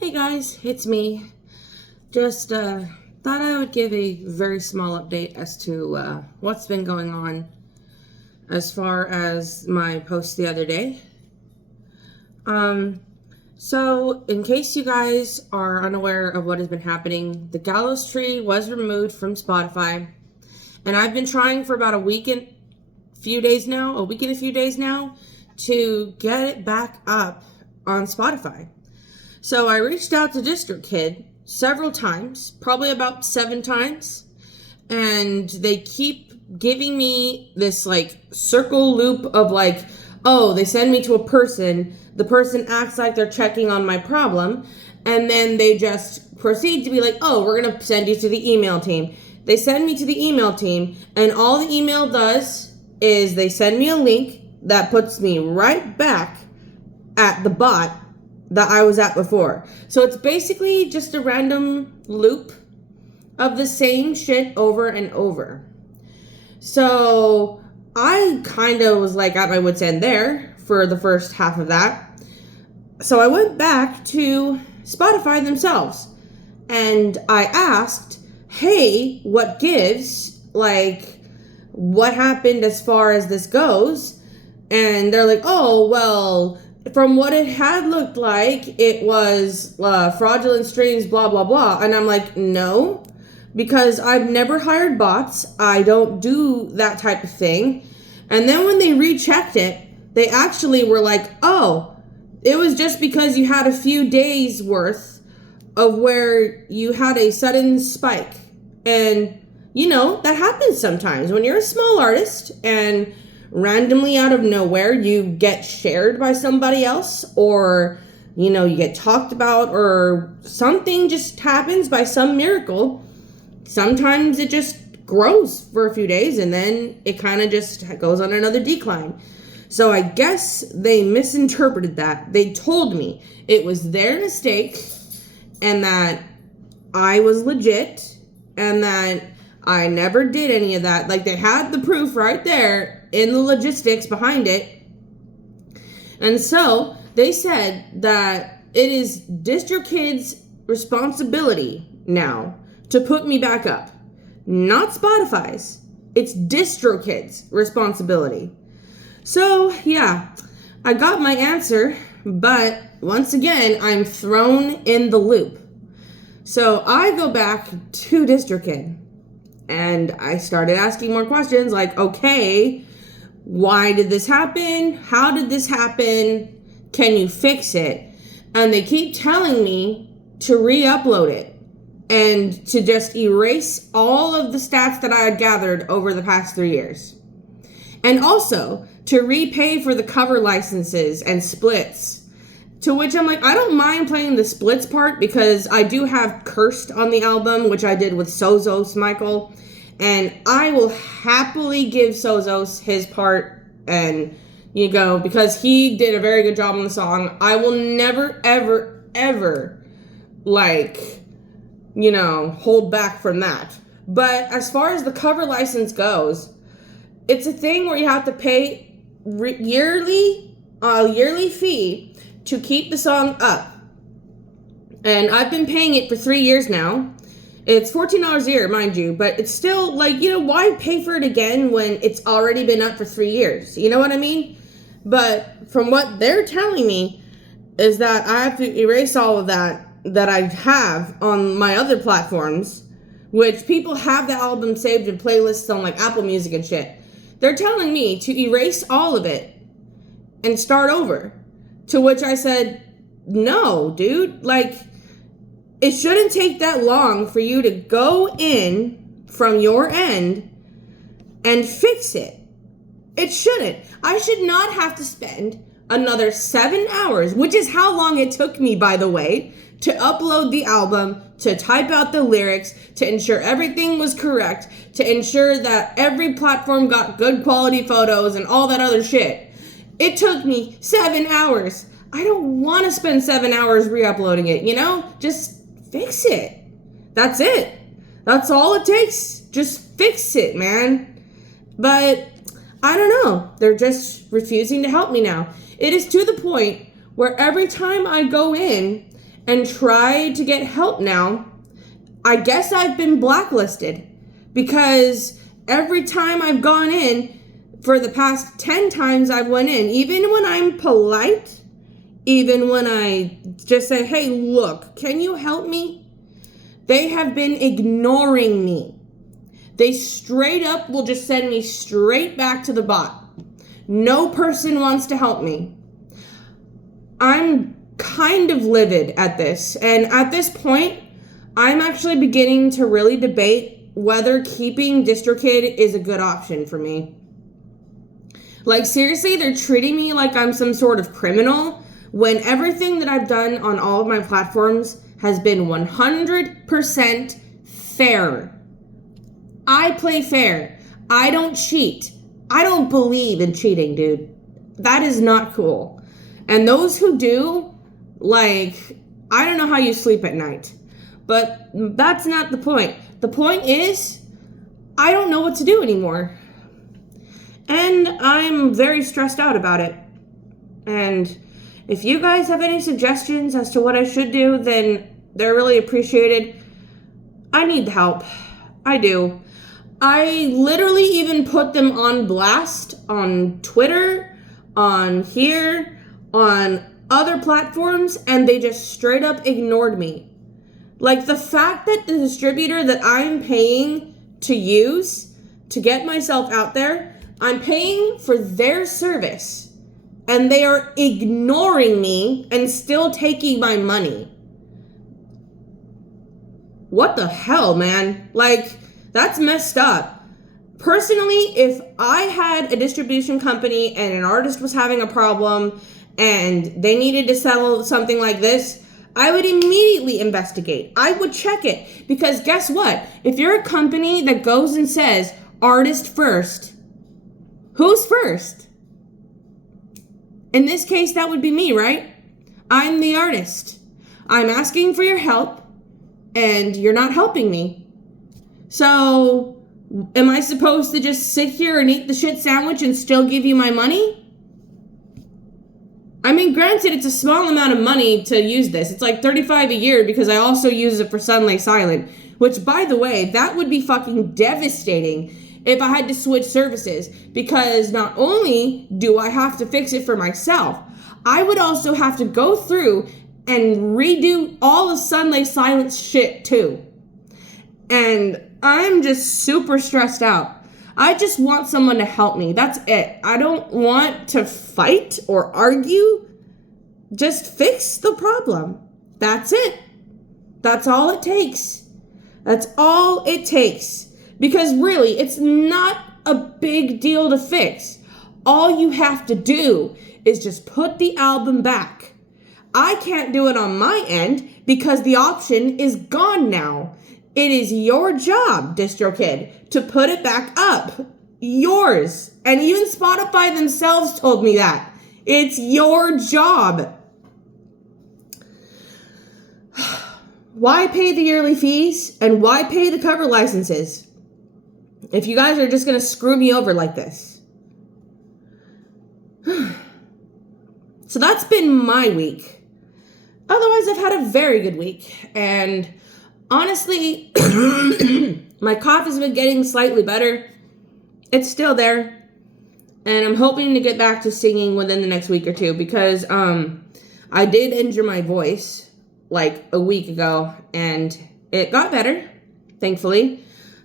Hey guys, it's me. Just thought I would give a very small update as to what's been going on as far as my post the other day. So in case you guys are unaware of what has been happening, the gallows tree was removed from Spotify, and I've been trying for about a week and a few days now, to get it back up on Spotify. So I reached out to DistroKid several times, probably about 7 times, and they keep giving me this circle loop of oh, they send me to a person, the person acts like they're checking on my problem, and then they just proceed to be like, oh, we're gonna send you to the email team. They send me to the email team, and all the email does is they send me a link that puts me right back at the bot that I was at before. So it's basically just a random loop of the same shit over and over. So I kind of was at my wit's end there for the first half of that. So I went back to Spotify themselves and I asked, hey, what gives? What happened as far as this goes? And they're like, oh, well, from what it had looked like, it was fraudulent streams, blah, blah, blah. And I'm like, no, because I've never hired bots. I don't do that type of thing. And then when they rechecked it, they actually were like, oh, it was just because you had a few days worth of where you had a sudden spike. And, that happens sometimes when you're a small artist and randomly out of nowhere you get shared by somebody else, or you get talked about, or something just happens by some miracle. Sometimes it just grows for a few days and then it kind of just goes on another decline. So I guess they misinterpreted that. They told me it was their mistake and that I was legit and that I never did any of that. They had the proof right there in the logistics behind it. And so they said that it is DistroKid's responsibility now to put me back up. Not Spotify's. It's DistroKid's responsibility. So, yeah, I got my answer, but once again, I'm thrown in the loop. So I go back to DistroKid and I started asking more questions okay, why did this happen? How did this happen? Can you fix it? And they keep telling me to re-upload it and to just erase all of the stats that I had gathered over the past 3 years. And also to repay for the cover licenses and splits. To which I'm like, I don't mind playing the splits part because I do have Cursed on the album, which I did with Sozos Michael. And I will happily give Sozos his part and because he did a very good job on the song. I will never, ever, ever hold back from that. But as far as the cover license goes, it's a thing where you have to pay a yearly fee to keep the song up. And I've been paying it for 3 years now. It's $14 a year, mind you, but it's still why pay for it again when it's already been up for 3 years? You know what I mean? But from what they're telling me is that I have to erase all of that I have on my other platforms, which people have the album saved in playlists on Apple Music and shit. They're telling me to erase all of it and start over. To which I said, no, dude, it shouldn't take that long for you to go in from your end and fix it. It shouldn't. I should not have to spend another 7 hours, which is how long it took me, by the way, to upload the album, to type out the lyrics, to ensure everything was correct, to ensure that every platform got good quality photos and all that other shit. It took me 7 hours. I don't want to spend 7 hours re-uploading it, Just fix it. That's it. That's all it takes. Just fix it, man. But I don't know. They're just refusing to help me now. It is to the point where every time I go in and try to get help now, I guess I've been blacklisted, because every time I've gone in, for the past 10 times I've went in, even when I'm polite, even when I just say, hey, look, can you help me? They have been ignoring me. They straight up will just send me straight back to the bot. No person wants to help me. I'm kind of livid at this. And at this point, I'm actually beginning to really debate whether keeping DistroKid is a good option for me. Like, seriously, they're treating me like I'm some sort of criminal when everything that I've done on all of my platforms has been 100% fair. I play fair. I don't cheat. I don't believe in cheating, dude. That is not cool. And those who do, like, I don't know how you sleep at night. But that's not the point. The point is, I don't know what to do anymore. And I'm very stressed out about it. And if you guys have any suggestions as to what I should do, then they're really appreciated. I need help. I do. I literally even put them on blast on Twitter, on here, on other platforms, and they just straight up ignored me. Like, the fact that the distributor that I'm paying to use to get myself out there, I'm paying for their service, and they are ignoring me and still taking my money. What the hell, man? Like, that's messed up. Personally, if I had a distribution company and an artist was having a problem and they needed to settle something like this, I would immediately investigate. I would check it. Because guess what? If you're a company that goes and says, artist first, who's first? In this case, that would be me, right? I'm the artist. I'm asking for your help, and you're not helping me. So, am I supposed to just sit here and eat the shit sandwich and still give you my money? I mean, granted, it's a small amount of money to use this. It's like $35 a year because I also use it for Sunlay Silent, which, by the way, that would be fucking devastating if I had to switch services, because not only do I have to fix it for myself, I would also have to go through and redo all of Sunlay Silent's shit too. And I'm just super stressed out. I just want someone to help me. That's it. I don't want to fight or argue. Just fix the problem. That's it. That's all it takes. That's all it takes. Because really, it's not a big deal to fix. All you have to do is just put the album back. I can't do it on my end because the option is gone now. It is your job, DistroKid, to put it back up. Yours. And even Spotify themselves told me that. It's your job. Why pay the yearly fees and why pay the cover licenses if you guys are just going to screw me over like this? So that's been my week. Otherwise, I've had a very good week. And honestly, my cough has been getting slightly better. It's still there. And I'm hoping to get back to singing within the next week or two because I did injure my voice like a week ago and it got better, thankfully.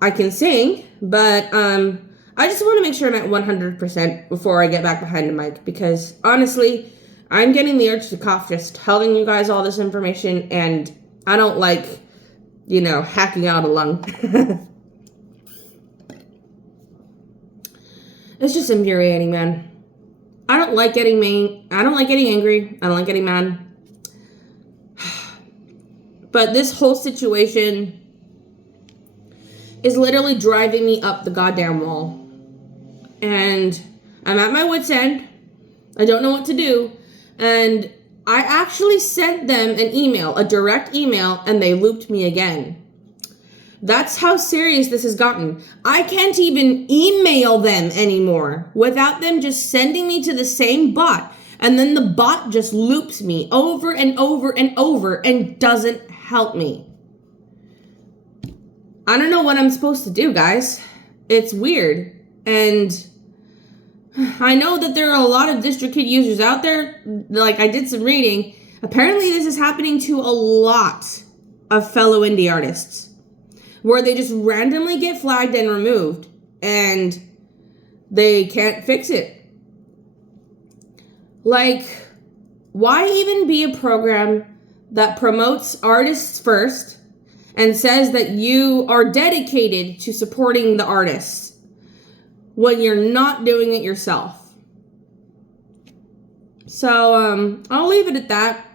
I can sing, but I just want to make sure I'm at 100% before I get back behind the mic because honestly, I'm getting the urge to cough just telling you guys all this information and I don't like, hacking out a lung. It's just infuriating, man. I don't like getting angry. I don't like getting mad. But this whole situation is literally driving me up the goddamn wall. And I'm at my wit's end. I don't know what to do. And I actually sent them an email, a direct email, and they looped me again. That's how serious this has gotten. I can't even email them anymore without them just sending me to the same bot And then the bot just loops me over and over and over and doesn't help me. I don't know what I'm supposed to do, guys. It's weird. And I know that there are a lot of DistroKid users out there. Like, I did some reading. Apparently this is happening to a lot of fellow indie artists, where they just randomly get flagged and removed, and they can't fix it. Like, why even be a program that promotes artists first and says that you are dedicated to supporting the artists when you're not doing it yourself? So, I'll leave it at that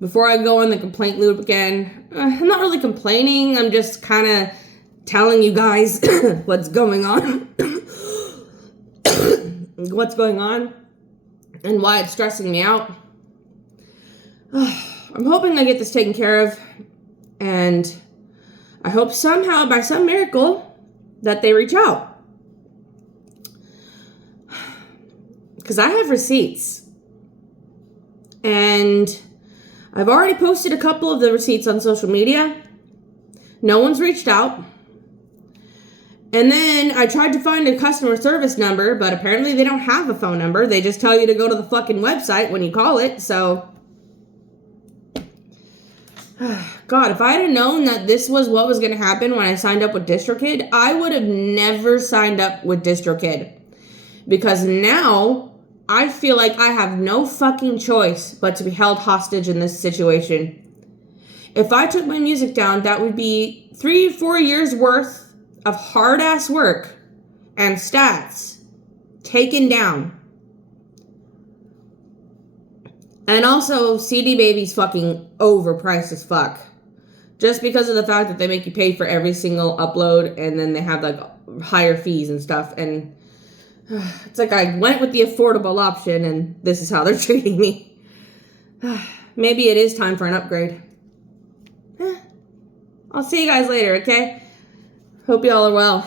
before I go on the complaint loop again. I'm not really complaining. I'm just kind of telling you guys what's going on. What's going on and why it's stressing me out. I'm hoping I get this taken care of, and I hope somehow, by some miracle, that they reach out. Because I have receipts, and I've already posted a couple of the receipts on social media. No one's reached out. And then I tried to find a customer service number, but apparently they don't have a phone number. They just tell you to go to the fucking website when you call it, so. God, if I had known that this was what was going to happen when I signed up with DistroKid, I would have never signed up with DistroKid. Because now, I feel like I have no fucking choice but to be held hostage in this situation. If I took my music down, that would be 3-4 years worth of hard-ass work and stats taken down. And also, CD Baby's fucking overpriced as fuck. Just because of the fact that they make you pay for every single upload, and then they have, like, higher fees and stuff. And it's like I went with the affordable option, and this is how they're treating me. Maybe it is time for an upgrade. I'll see you guys later, okay? Hope y'all are well.